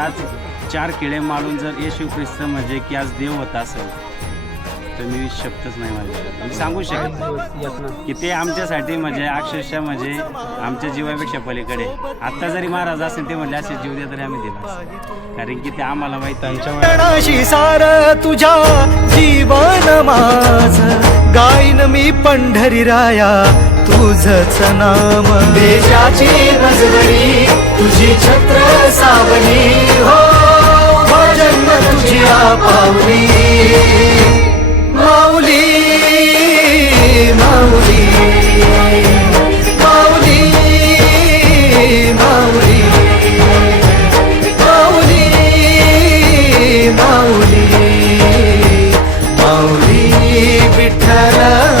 आज चार किडे मारून जर येशू ख्रिस्त म्हणजे की आज देव होता असेल तर मी शब्दच नाही माझ्या मी सांगू शकत की ते आमच्यासाठी म्हणजे अक्षरशः म्हणजे आमच्या जीवापेक्षा पलीकडे. आत्ता जरी महाराज असेल ते म्हणले असे जीव द्या तरी आम्ही दिला कारण की ते आम्हाला माहीत त्यांच्या सार तुझ्या जीवन माझ. गाईन मी पंढरी राया तुझच नाम. देशाची नजबरी तुझी छत्र सावली. Yeah.